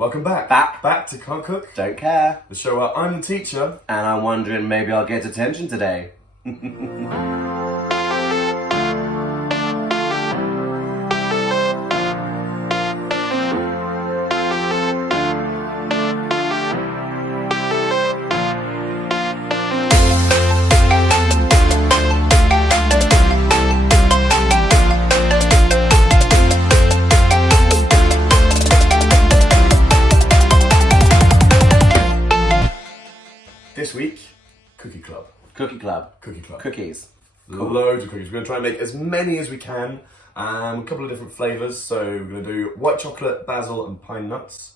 Welcome back. Back to Can't Cook. Don't care. The show where I'm the teacher. And I'm wondering maybe I'll get attention today. This week, Cookie Club. Cookie Club. Cookie Club. Cookies. Cool. Loads of cookies. We're going to try and make as many as we can. A couple of different flavours. So we're going to do white chocolate, basil and pine nuts,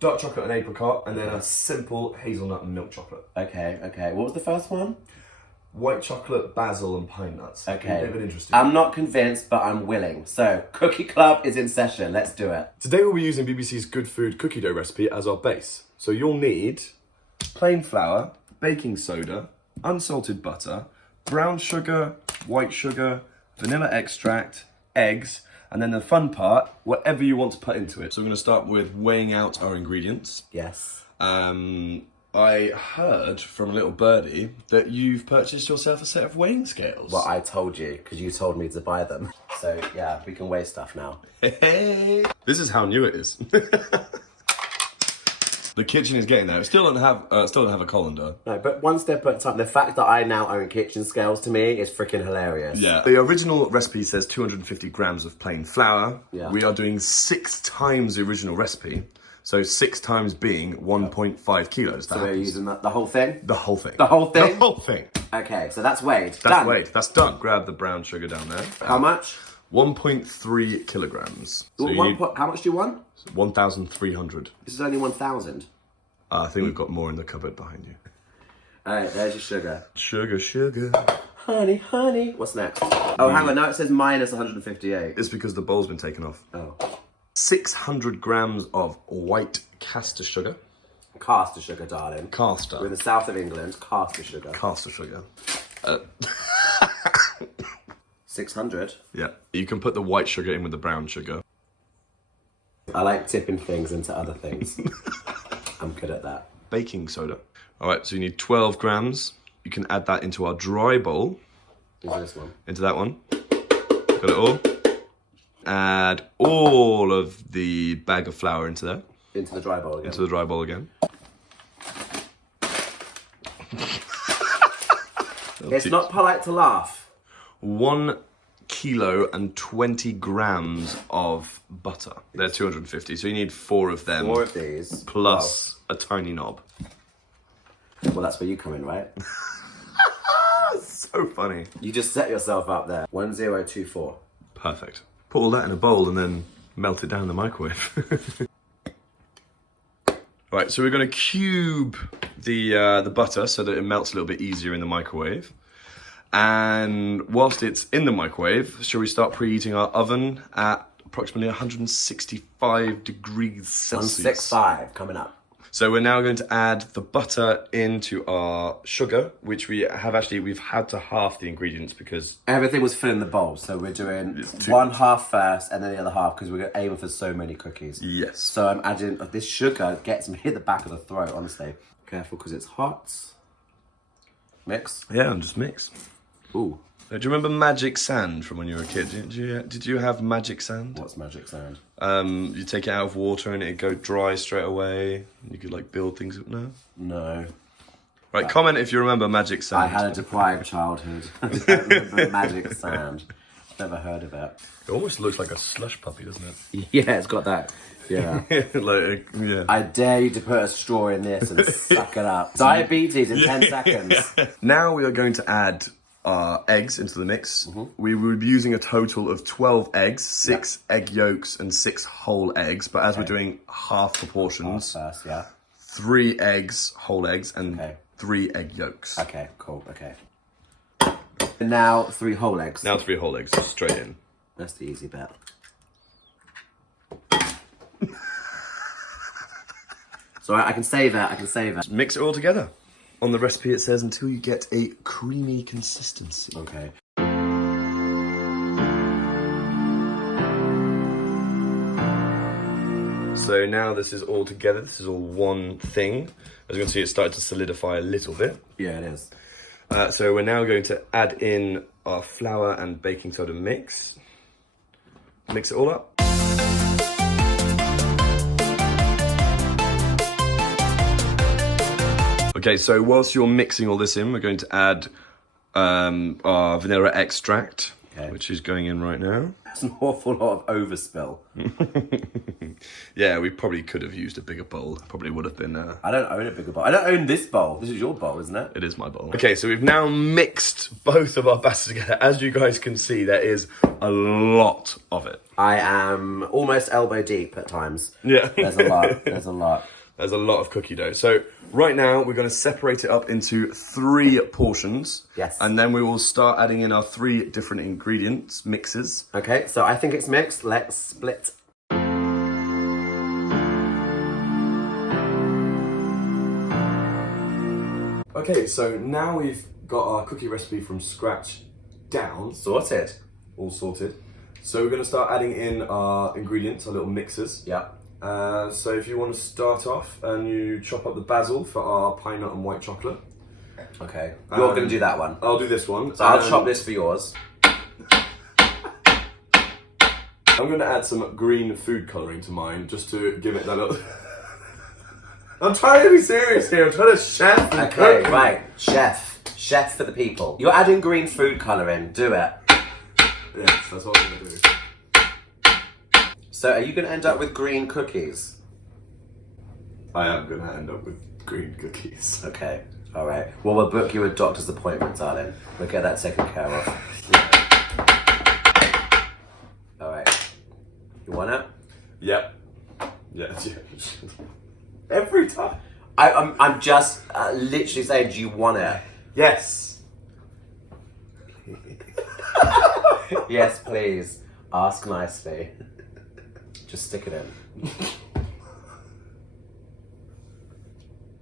dark chocolate and apricot, and then a simple hazelnut and milk chocolate. Okay. What was the first one? White chocolate, basil and pine nuts. Okay. A bit interesting. I'm not convinced, but I'm willing. So, Cookie Club is in session. Let's do it. Today we'll be using BBC's Good Food cookie dough recipe as our base. So you'll need plain flour, baking soda, unsalted butter, brown sugar, white sugar, vanilla extract, eggs, and then the fun part, whatever you want to put into it. So we're going to start with weighing out our ingredients. Yes. I heard from a little birdie that you've purchased yourself a set of weighing scales. Well, I told you, because you told me to buy them. So, yeah, we can weigh stuff now. Hey. This is how new it is. The kitchen is getting there. It still don't have a colander. No, but one step at a time. The fact that I now own kitchen scales to me is freaking hilarious. Yeah. The original recipe says 250 grams of plain flour. Yeah. We are doing 6 times the original recipe. So 6 times being 1.5 kilos. So we're using the whole thing? The whole thing. The whole thing? The whole thing. Okay, so that's weighed. That's done. weighed. That's done. Grab the brown sugar down there. How much? 1.3 kilograms. So How much do you want? 1,300. This is only 1,000. I think we've got more in the cupboard behind you. Alright, there's your sugar. Sugar. Honey. What's next? Oh, hang on, now it says minus 158. It's because the bowl's been taken off. Oh. 600 grams of white caster sugar. Caster sugar, darling. Caster. We're in the south of England. Caster sugar. Caster sugar. 600. Yeah. You can put the white sugar in with the brown sugar. I like tipping things into other things. I'm good at that. Baking soda. All right, so you need 12 grams. You can add that into our dry bowl. Into this one. Into that one. Got it all. Add all of the bag of flour into there. Into the dry bowl again. Into the dry bowl again. It's not polite to laugh. 1 kilo and 20 grams of butter. They're 250, so you need 4 of them. 4 of these. Plus a tiny knob. Well, that's where you come in, right? So funny. You just set yourself up there. 1024. Perfect. Put all that in a bowl and then melt it down in the microwave. Right, so we're going to cube the butter so that it melts a little bit easier in the microwave. And whilst it's in the microwave, shall we start preheating our oven at approximately 165 degrees Celsius? 165 coming up. So we're now going to add the butter into our sugar, which we've had to half the ingredients because everything was filling the bowl, so we're doing one half first and then the other half because we're aiming for so many cookies. Yes. So I'm adding this sugar gets me at the back of the throat, honestly. Careful because it's hot. Mix. Yeah, and just mix. Ooh. Do you remember magic sand from when you were a kid? Did you have magic sand? What's magic sand? You take it out of water and it'd go dry straight away. You could like build things up now. No. Right, comment if you remember magic sand. I had a deprived childhood. I don't remember magic sand. Never heard of it. It almost looks like a slush puppy, doesn't it? Yeah, it's got that. Yeah. Yeah. I dare you to put a straw in this and suck it up. Diabetes in 10 seconds. Now we are going to add our eggs into the mix. We will be using a total of 12 eggs, 6 egg yolks and 6 whole eggs. But as we're doing half proportions, First, yeah. 3 eggs, whole eggs, and 3 egg yolks. Okay, cool, okay. And now 3 whole eggs. Now 3 whole eggs, just straight in. That's the easy bit. So I can save it, Mix it all together. On the recipe it says until you get a creamy consistency. Okay. So now this is all together. This is all one thing. As you can see, it's started to solidify a little bit. Yeah, it is. So we're now going to add in our flour and baking soda mix. Mix it all up. Okay, so whilst you're mixing all this in, we're going to add our vanilla extract, which is going in right now. That's an awful lot of overspill. Yeah, we probably could have used a bigger bowl. Probably would have been... I don't own a bigger bowl. I don't own this bowl. This is your bowl, isn't it? It is my bowl. Okay, so we've now mixed both of our batters together. As you guys can see, there is a lot of it. I am almost elbow deep at times. Yeah. There's a lot. There's a lot. There's a lot of cookie dough. So right now we're going to separate it up into 3 portions. Yes. And then we will start adding in our 3 different ingredients, mixes. Okay, so I think it's mixed. Let's split. Okay, so now we've got our cookie recipe from scratch down. Sorted. All sorted. So we're going to start adding in our ingredients, our little mixes. Yeah. So if you want to start off and you chop up the basil for our pine nut and white chocolate. Okay. You're going to do that one. I'll do this one. So I'll chop this for yours. I'm going to add some green food colouring to mine just to give it that little... I'm trying to be serious here. I'm trying to chef and Okay, cook. right. Chef. Chef for the people. You're adding green food colouring. Do it. Yes, that's what I'm going to do. So are you going to end up with green cookies? I am going to end up with green cookies. Okay. All right. Well, we'll book you a doctor's appointment, darling. We'll get that taken care of. All right. You want it? Yep. Yeah. Every time. I'm just literally saying, do you want it? Yes. Yes, please. Ask nicely. Just stick it in.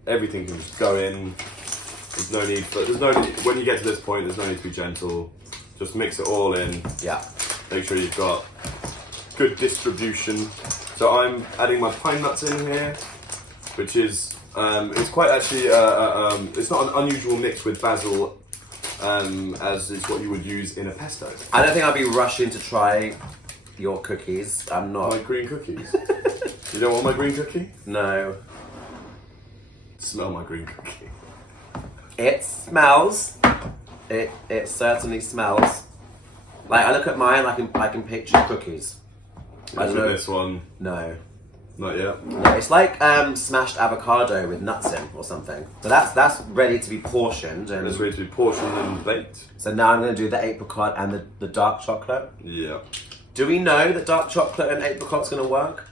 Everything can just go in. There's no need, when you get to this point, there's no need to be gentle. Just mix it all in. Yeah. Make sure you've got good distribution. So I'm adding my pine nuts in here, which is, it's quite actually, it's not an unusual mix with basil, as is what you would use in a pesto. I don't think I'll be rushing to try your cookies. I'm not. My green cookies. You don't want my green cookie? No. Smell my green cookie. It smells. It certainly smells. Like I look at mine, I can picture cookies. I don't know this one. No. Not yet. No, it's like smashed avocado with nuts in or something. So that's ready to be portioned. And It's ready to be portioned and baked. so now I'm going to do the apricot and the dark chocolate. Yeah. Do we know that dark chocolate and apricot's going to work?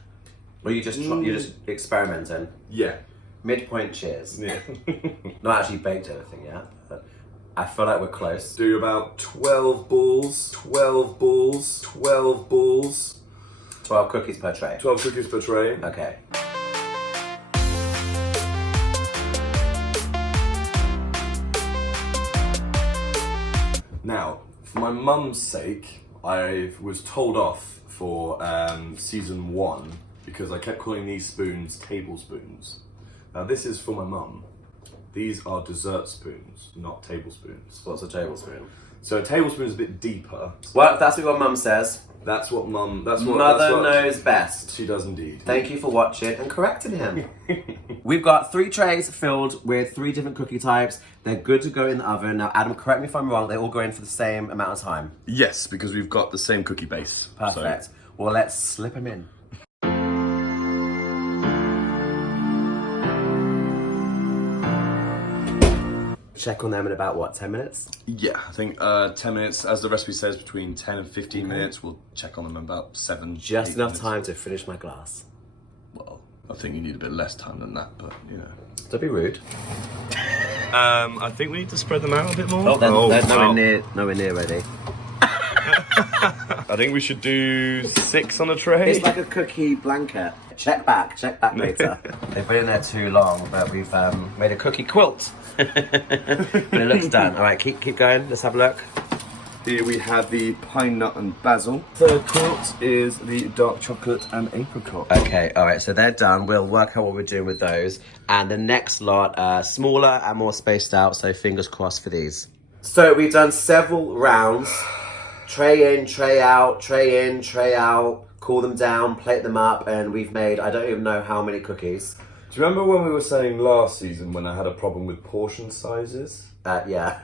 Or you just you're just experimenting? Yeah. Midpoint cheers. Yeah. Not actually baked anything yet, but I feel like we're close. Do about 12 balls, 12 balls, 12 balls. 12 cookies per tray. 12 cookies per tray. Okay. Now, for my mum's sake, I was told off for season 1 because I kept calling these spoons tablespoons. Now this is for my mum. These are dessert spoons, not tablespoons. What's a tablespoon? So a tablespoon is a bit deeper. Well, if that's what your mum says. That's what mum, Mother knows best. She does indeed. Thank you for watching and correcting him. We've got 3 trays filled with 3 different cookie types. They're good to go in the oven. Now, Adam, correct me if I'm wrong, they all go in for the same amount of time. Yes, because we've got the same cookie base. Perfect. So. Well, let's slip them in. Check on them in about, what, 10 minutes? Yeah, I think 10 minutes, as the recipe says, between 10 and 15 minutes. We'll check on them in about 7, Just 8 enough minutes. time to finish my glass. Well, I think you need a bit less time than that, but you know. Don't be rude. I think we need to spread them out a bit more. Oh, they're nowhere near ready. I think we should do 6 on a tray. It's like a cookie blanket. Check back later. They've been in there too long, but we've made a cookie quilt. But it looks done. All right, keep going. Let's have a look. Here we have the pine nut and basil. Third course is the dark chocolate and apricot. Okay, all right, so they're done. We'll work out what we're doing with those. And the next lot, smaller and more spaced out, so fingers crossed for these. So we've done several rounds. Tray in, tray out, tray in, tray out, cool them down, plate them up, and we've made, I don't even know how many cookies. Do you remember when we were saying last season when I had a problem with portion sizes? Yeah.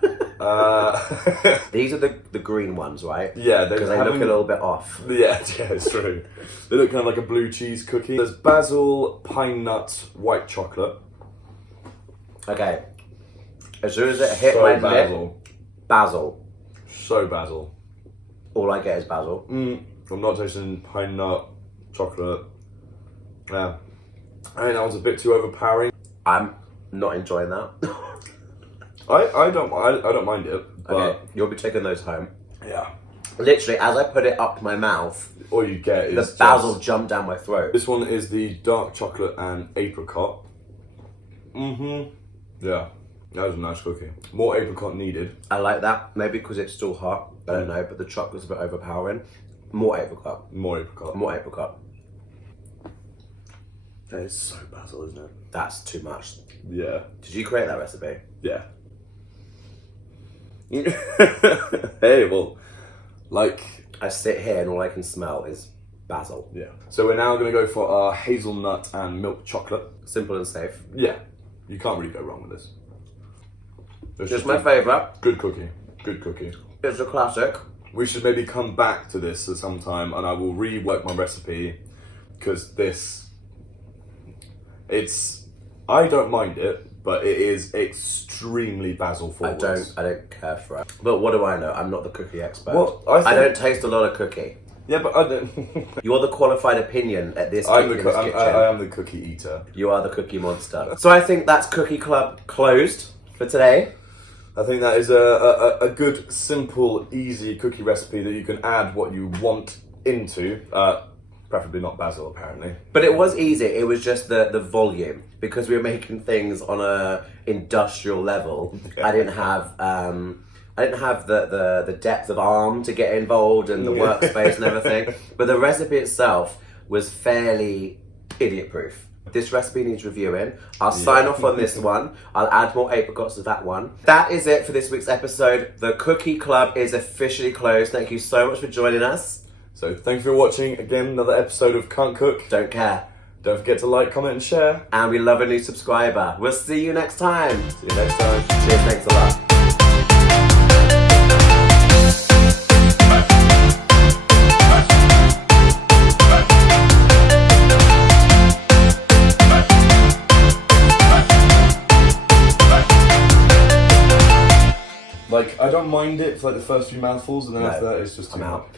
These are the green ones, right? Yeah, because they look a little bit off. Yeah, it's true. They look kind of like a blue cheese cookie. There's basil, pine nut, white chocolate. Okay. As soon as it hit my lip, basil. So basil. All I get is basil. I'm not tasting pine nut, chocolate. Yeah. I think that was a bit too overpowering. I'm not enjoying that. I don't mind it. But okay, you'll be taking those home. Yeah. Literally, as I put it up to my mouth, all you get is the basil jumped down my throat. This one is the dark chocolate and apricot. Yeah, that was a nice cookie. More apricot needed. I like that. Maybe because it's still hot. I don't know, but the chocolate's a bit overpowering. More apricot. More apricot. More apricot. That is so basil, isn't it? That's too much. Yeah. Did you create that recipe? Yeah. Hey, well, like... I sit here and all I can smell is basil. Yeah. So we're now going to go for our hazelnut and milk chocolate. Simple and safe. Yeah. You can't really go wrong with this. It's my favourite. Good cookie. Good cookie. It's a classic. We should maybe come back to this at some time and I will rework my recipe because this... I don't mind it, but it is extremely basil forward. I don't care for it. But what do I know? I'm not the cookie expert. Well, I don't taste a lot of cookie. Yeah, but I don't... You're the qualified opinion at this I kitchen. am the cookie eater. You are the cookie monster. So I think that's Cookie Club closed for today. I think that is a good, simple, easy cookie recipe that you can add what you want into. Preferably not basil, apparently. But it was easy. It was just the volume. Because we were making things on a industrial level. Yeah. I didn't have the depth of arm to get involved and the workspace and everything. But the recipe itself was fairly idiot-proof. This recipe needs reviewing. I'll sign off on this one. I'll add more apricots to that one. That is it for this week's episode. The Cookie Club is officially closed. Thank you so much for joining us. So thank you for watching again another episode of Can't Cook. Don't care. Don't forget to like, comment and share. And we love a new subscriber. We'll see you next time. See you next time. Cheers, thanks a lot. Like, I don't mind it for like the first few mouthfuls and then after that it's just too I'm much. out.